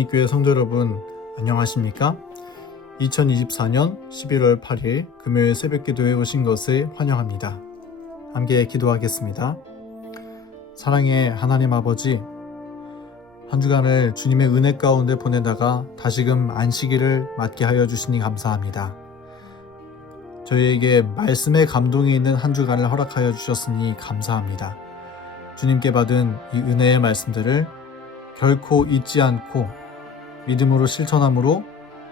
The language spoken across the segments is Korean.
하나님교회 성도 여러분, 안녕하십니까? 2024년 11월 8일 금요일 새벽 기도에 오신 것을 환영합니다. 함께 기도하겠습니다. 사랑의 하나님 아버지, 한 주간을 주님의 은혜 가운데 보내다가 다시금 안식일을 맞게 하여 주시니 감사합니다. 저희에게 말씀의 감동이 있는 한 주간을 허락하여 주셨으니 감사합니다. 주님께 받은 이 은혜의 말씀들을 결코 잊지 않고 믿음으로 실천함으로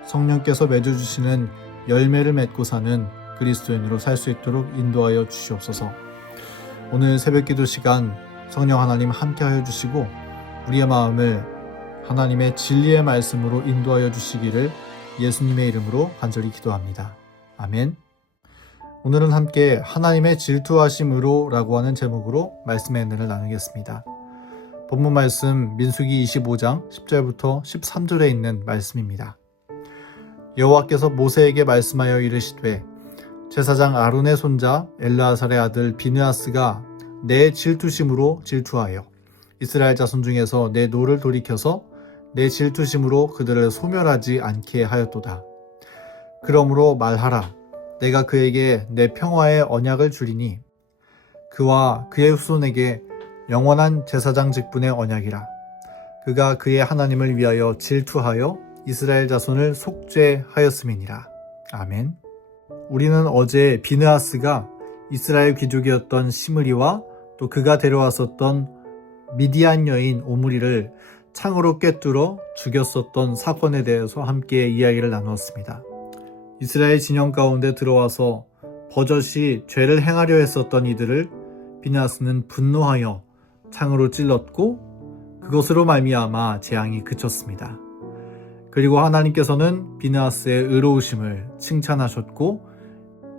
성령께서 맺어주시는 열매를 맺고 사는 그리스도인으로 살 수 있도록 인도하여 주시옵소서. 오늘 새벽기도 시간 성령 하나님 함께하여 주시고 우리의 마음을 하나님의 진리의 말씀으로 인도하여 주시기를 예수님의 이름으로 간절히 기도합니다. 아멘. 오늘은 함께 하나님의 질투하심으로 라고 하는 제목으로 말씀의 은혜를 나누겠습니다. 본문 말씀 민수기 25장 10절부터 13절에 있는 말씀입니다. 여호와께서 모세에게 말씀하여 이르시되 제사장 아론의 손자 엘르아살의 아들 비느하스가 내 질투심으로 질투하여 이스라엘 자손 중에서 내 노를 돌이켜서 내 질투심으로 그들을 소멸하지 않게 하였도다. 그러므로 말하라. 내가 그에게 내 평화의 언약을 주리니 그와 그의 후손에게 영원한 제사장 직분의 언약이라. 그가 그의 하나님을 위하여 질투하여 이스라엘 자손을 속죄하였음이니라. 아멘. 우리는 어제 비느하스가 이스라엘 귀족이었던 시므리와 또 그가 데려왔었던 미디안 여인 오므리를 창으로 꿰뚫어 죽였었던 사건에 대해서 함께 이야기를 나누었습니다. 이스라엘 진영 가운데 들어와서 버젓이 죄를 행하려 했었던 이들을 비느하스는 분노하여 창으로 찔렀고 그것으로 말미암아 재앙이 그쳤습니다. 그리고 하나님께서는 비느하스의 의로우심을 칭찬하셨고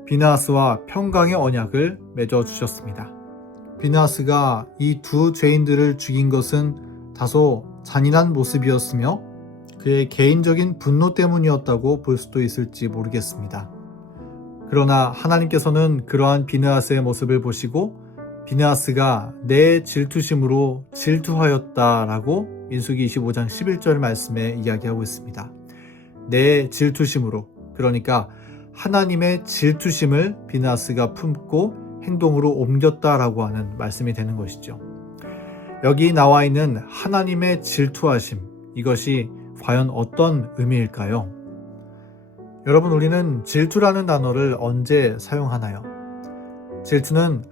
비느하스와 평강의 언약을 맺어주셨습니다. 비느하스가 이 두 죄인들을 죽인 것은 다소 잔인한 모습이었으며 그의 개인적인 분노 때문이었다고 볼 수도 있을지 모르겠습니다. 그러나 하나님께서는 그러한 비느하스의 모습을 보시고 비느하스가 내 질투심으로 질투하였다라고 민수기 25장 11절 말씀에 이야기하고 있습니다. 내 질투심으로, 그러니까 하나님의 질투심을 비느하스가 품고 행동으로 옮겼다라고 하는 말씀이 되는 것이죠. 여기 나와 있는 하나님의 질투하심, 이것이 과연 어떤 의미일까요? 여러분, 우리는 질투라는 단어를 언제 사용하나요? 질투는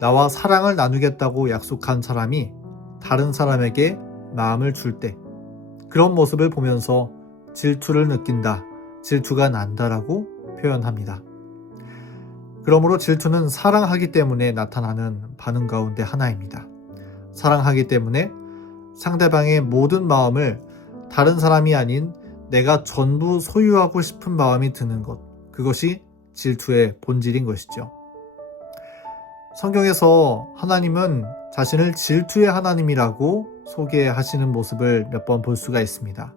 나와 사랑을 나누겠다고 약속한 사람이 다른 사람에게 마음을 줄 때 그런 모습을 보면서 질투를 느낀다, 질투가 난다라고 표현합니다. 그러므로 질투는 사랑하기 때문에 나타나는 반응 가운데 하나입니다. 사랑하기 때문에 상대방의 모든 마음을 다른 사람이 아닌 내가 전부 소유하고 싶은 마음이 드는 것, 그것이 질투의 본질인 것이죠. 성경에서 하나님은 자신을 질투의 하나님이라고 소개하시는 모습을 몇 번 볼 수가 있습니다.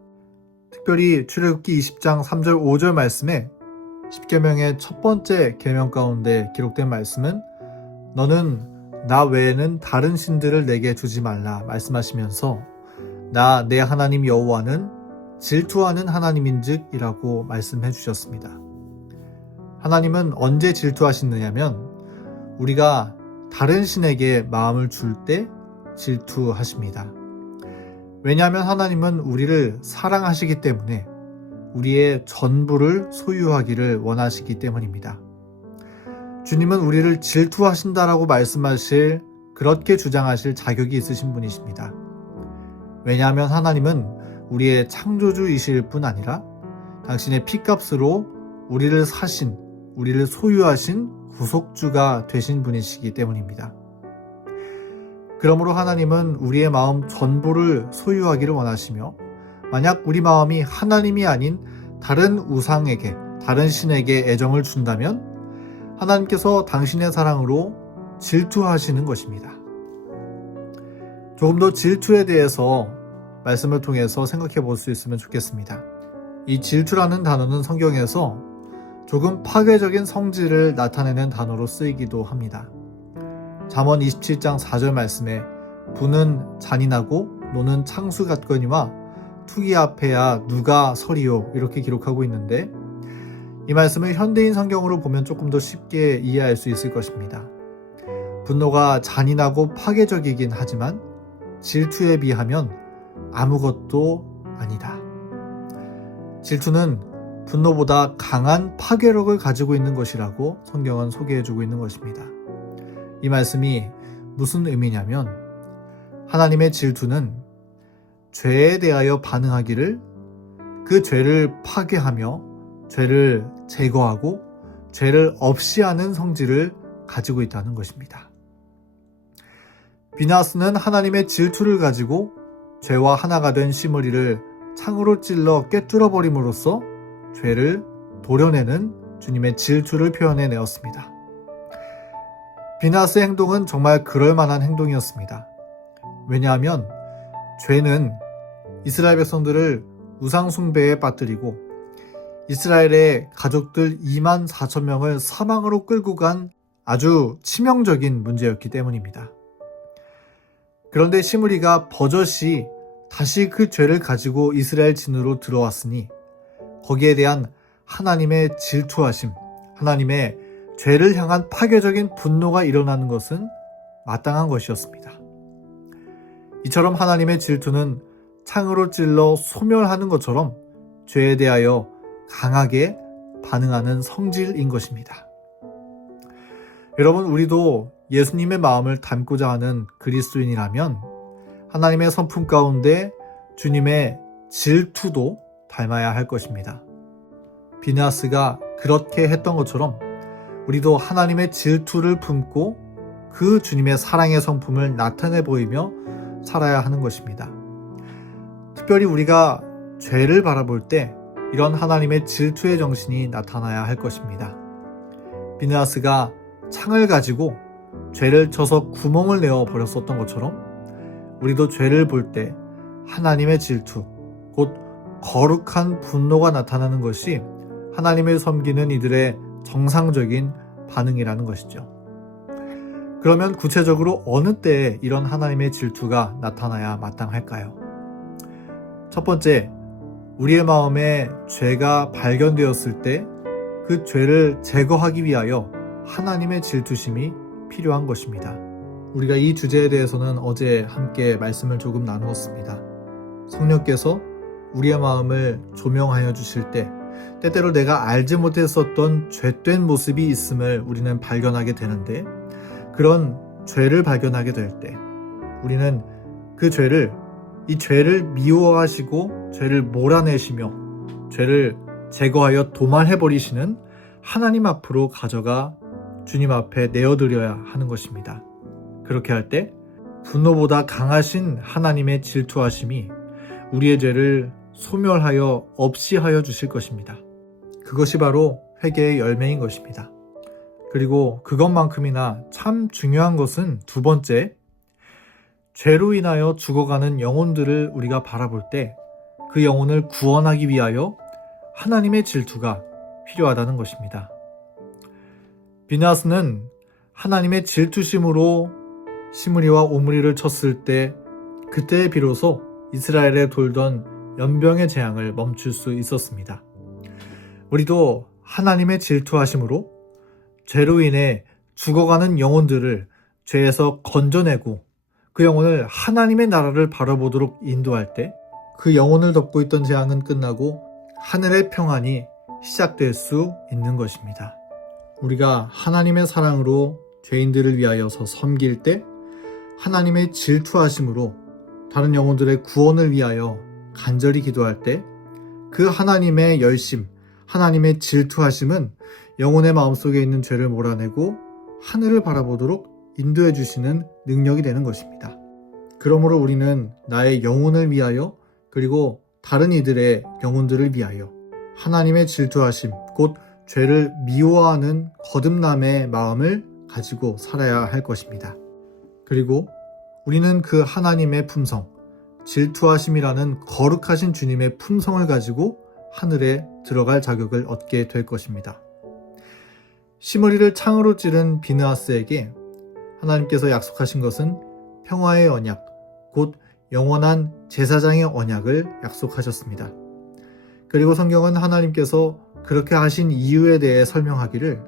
특별히 출애굽기 20장 3절 5절 말씀에 10계명의 첫 번째 계명 가운데 기록된 말씀은 너는 나 외에는 다른 신들을 내게 주지 말라 말씀하시면서 나 내 하나님 여호와는 질투하는 하나님인즉 이라고 말씀해 주셨습니다. 하나님은 언제 질투하시느냐면 우리가 다른 신에게 마음을 줄 때 질투하십니다. 왜냐하면 하나님은 우리를 사랑하시기 때문에 우리의 전부를 소유하기를 원하시기 때문입니다. 주님은 우리를 질투하신다라고 말씀하실, 그렇게 주장하실 자격이 있으신 분이십니다. 왜냐하면 하나님은 우리의 창조주이실 뿐 아니라 당신의 피값으로 우리를 사신, 우리를 소유하신 구속주가 되신 분이시기 때문입니다. 그러므로 하나님은 우리의 마음 전부를 소유하기를 원하시며 만약 우리 마음이 하나님이 아닌 다른 우상에게, 다른 신에게 애정을 준다면 하나님께서 당신의 사랑으로 질투하시는 것입니다. 조금 더 질투에 대해서 말씀을 통해서 생각해 볼 수 있으면 좋겠습니다. 이 질투라는 단어는 성경에서 조금 파괴적인 성질을 나타내는 단어로 쓰이기도 합니다. 잠언 27장 4절 말씀에 부는 잔인하고 노는 창수 같거니와 투기 앞에야 누가 서리요 이렇게 기록하고 있는데 이 말씀을 현대인 성경으로 보면 조금 더 쉽게 이해할 수 있을 것입니다. 분노가 잔인하고 파괴적이긴 하지만 질투에 비하면 아무것도 아니다. 질투는 분노보다 강한 파괴력을 가지고 있는 것이라고 성경은 소개해주고 있는 것입니다. 이 말씀이 무슨 의미냐면 하나님의 질투는 죄에 대하여 반응하기를 그 죄를 파괴하며 죄를 제거하고 죄를 없이 하는 성질을 가지고 있다는 것입니다. 비나스는 하나님의 질투를 가지고 죄와 하나가 된 시므리를 창으로 찔러 꿰뚫어 버림으로써 죄를 도려내는 주님의 질투를 표현해 내었습니다. 비나스의 행동은 정말 그럴 만한 행동이었습니다. 왜냐하면 죄는 이스라엘 백성들을 우상 숭배에 빠뜨리고 이스라엘의 가족들 2만 4천 명을 사망으로 끌고 간 아주 치명적인 문제였기 때문입니다. 그런데 시므리가 버젓이 다시 그 죄를 가지고 이스라엘 진으로 들어왔으니 거기에 대한 하나님의 질투하심, 하나님의 죄를 향한 파괴적인 분노가 일어나는 것은 마땅한 것이었습니다. 이처럼 하나님의 질투는 창으로 찔러 소멸하는 것처럼 죄에 대하여 강하게 반응하는 성질인 것입니다. 여러분, 우리도 예수님의 마음을 담고자 하는 그리스도인이라면 하나님의 성품 가운데 주님의 질투도 닮아야 할 것입니다. 비나스가 그렇게 했던 것처럼 우리도 하나님의 질투를 품고 그 주님의 사랑의 성품을 나타내 보이며 살아야 하는 것입니다. 특별히 우리가 죄를 바라볼 때 이런 하나님의 질투의 정신이 나타나야 할 것입니다. 비나스가 창을 가지고 죄를 쳐서 구멍을 내어 버렸었던 것처럼 우리도 죄를 볼 때 하나님의 질투, 곧 거룩한 분노가 나타나는 것이 하나님을 섬기는 이들의 정상적인 반응이라는 것이죠. 그러면 구체적으로 어느 때에 이런 하나님의 질투가 나타나야 마땅할까요? 첫 번째, 우리의 마음에 죄가 발견되었을 때 그 죄를 제거하기 위하여 하나님의 질투심이 필요한 것입니다. 우리가 이 주제에 대해서는 어제 함께 말씀을 조금 나누었습니다. 성령께서 우리의 마음을 조명하여 주실 때 때때로 내가 알지 못했었던 죄된 모습이 있음을 우리는 발견하게 되는데 그런 죄를 발견하게 될 때 우리는 그 죄를 이 죄를 미워하시고 죄를 몰아내시며 죄를 제거하여 도말해버리시는 하나님 앞으로 가져가 주님 앞에 내어드려야 하는 것입니다. 그렇게 할 때 분노보다 강하신 하나님의 질투하심이 우리의 죄를 소멸하여 없이 하여 주실 것입니다. 그것이 바로 회개의 열매인 것입니다. 그리고 그것만큼이나 참 중요한 것은 두 번째, 죄로 인하여 죽어가는 영혼들을 우리가 바라볼 때 그 영혼을 구원하기 위하여 하나님의 질투가 필요하다는 것입니다. 비나스는 하나님의 질투심으로 시므리와 오므리를 쳤을 때 그때에 비로소 이스라엘에 돌던 연병의 재앙을 멈출 수 있었습니다. 우리도 하나님의 질투하심으로 죄로 인해 죽어가는 영혼들을 죄에서 건져내고 그 영혼을 하나님의 나라를 바라보도록 인도할 때 그 영혼을 덮고 있던 재앙은 끝나고 하늘의 평안이 시작될 수 있는 것입니다. 우리가 하나님의 사랑으로 죄인들을 위하여서 섬길 때 하나님의 질투하심으로 다른 영혼들의 구원을 위하여 간절히 기도할 때 그 하나님의 열심, 하나님의 질투하심은 영혼의 마음속에 있는 죄를 몰아내고 하늘을 바라보도록 인도해 주시는 능력이 되는 것입니다. 그러므로 우리는 나의 영혼을 위하여 그리고 다른 이들의 영혼들을 위하여 하나님의 질투하심, 곧 죄를 미워하는 거듭남의 마음을 가지고 살아야 할 것입니다. 그리고 우리는 그 하나님의 품성, 질투하심이라는 거룩하신 주님의 품성을 가지고 하늘에 들어갈 자격을 얻게 될 것입니다. 시므리를 창으로 찌른 비느하스에게 하나님께서 약속하신 것은 평화의 언약, 곧 영원한 제사장의 언약을 약속하셨습니다. 그리고 성경은 하나님께서 그렇게 하신 이유에 대해 설명하기를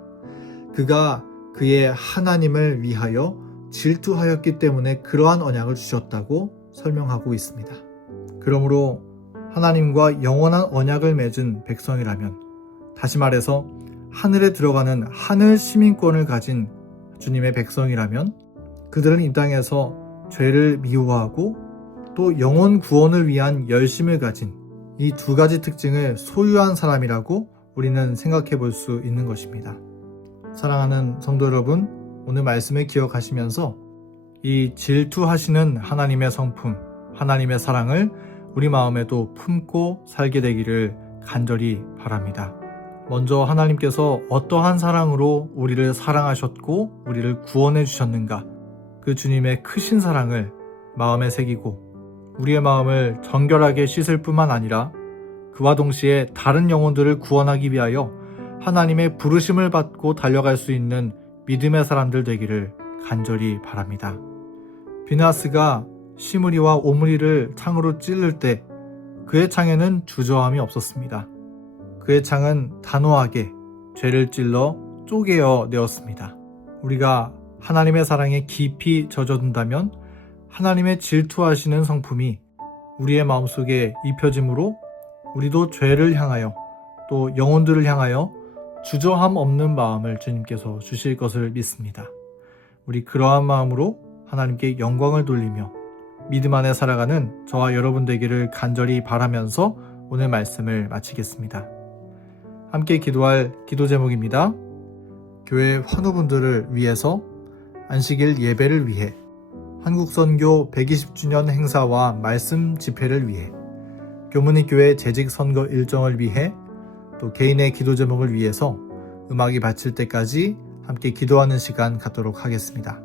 그가 그의 하나님을 위하여 질투하였기 때문에 그러한 언약을 주셨다고 설명하고 있습니다. 그러므로 하나님과 영원한 언약을 맺은 백성이라면, 다시 말해서 하늘에 들어가는 하늘 시민권을 가진 주님의 백성이라면 그들은 이 땅에서 죄를 미워하고 또 영혼 구원을 위한 열심을 가진 이 두 가지 특징을 소유한 사람이라고 우리는 생각해 볼 수 있는 것입니다. 사랑하는 성도 여러분, 오늘 말씀을 기억하시면서 이 질투하시는 하나님의 성품, 하나님의 사랑을 우리 마음에도 품고 살게 되기를 간절히 바랍니다. 먼저 하나님께서 어떠한 사랑으로 우리를 사랑하셨고 우리를 구원해 주셨는가, 그 주님의 크신 사랑을 마음에 새기고 우리의 마음을 정결하게 씻을 뿐만 아니라 그와 동시에 다른 영혼들을 구원하기 위하여 하나님의 부르심을 받고 달려갈 수 있는 믿음의 사람들 되기를 간절히 바랍니다. 비느하스가 시므리와 오므리를 창으로 찌를 때 그의 창에는 주저함이 없었습니다. 그의 창은 단호하게 죄를 찔러 쪼개어 내었습니다. 우리가 하나님의 사랑에 깊이 젖어든다면 하나님의 질투하시는 성품이 우리의 마음속에 입혀짐으로 우리도 죄를 향하여 또 영혼들을 향하여 주저함 없는 마음을 주님께서 주실 것을 믿습니다. 우리 그러한 마음으로 하나님께 영광을 돌리며 믿음 안에 살아가는 저와 여러분 되기를 간절히 바라면서 오늘 말씀을 마치겠습니다. 함께 기도할 기도 제목입니다. 교회 환우분들을 위해서, 안식일 예배를 위해, 한국선교 120주년 행사와 말씀 집회를 위해, 교문이 교회 재직 선거 일정을 위해, 또 개인의 기도 제목을 위해서 음악이 바칠 때까지 함께 기도하는 시간 갖도록 하겠습니다.